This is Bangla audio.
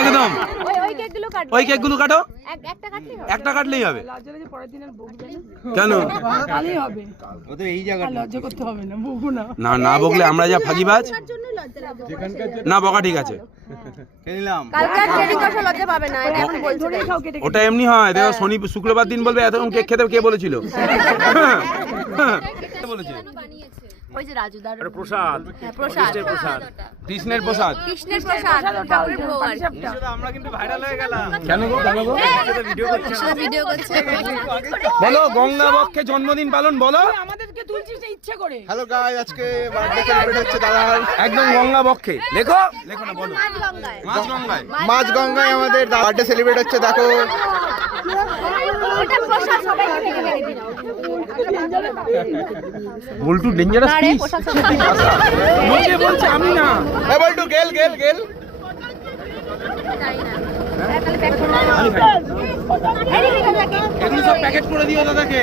একদম ওই কেকগুলো কাটো, একটা কাটলেই হবে। কেন না না বকলে আমরা যা ফাঁকিবাজ না, বকা ঠিক আছে। ওটা এমনি হয়, দেখো শনি শুক্রবার দিন বলবে এতক্ষণ কেক খেতে কে বলেছিল? ওই যে রাজুদার প্রসাদ, প্রসাদ, কৃষ্ণের প্রসাদ, ঠাকুরের ভোগ আর কি। আমরা কিন্তু ভাইরাল হয়ে গেলাম। কেন গো কেন গো? ভিডিও করছে। বলো গঙ্গা বক্ষে জন্মদিন পালন বলো। আমাদেরকে তুলছিস ইচ্ছে করে। হ্যালো গাইস, আজকে বার্থডে সেলিব্রেট হচ্ছে দাদার। একদম গঙ্গা বক্ষে, লেখো লেখো না বলো। মাঝগঙ্গায় মাঝগঙ্গায় আমাদের বার্থডে সেলিব্রেট হচ্ছে, দেখো। ওটা প্রসাদ সবাই থেকে মেরে দিন। বল্টু ডেঞ্জারাস আরে পিস প্রসাদ লোকে বলছে আমি না। এ বল্টু গেল। তাই না। তাহলে প্যাক করে এগুলো সব প্যাকেট করে দিও দাদাকে।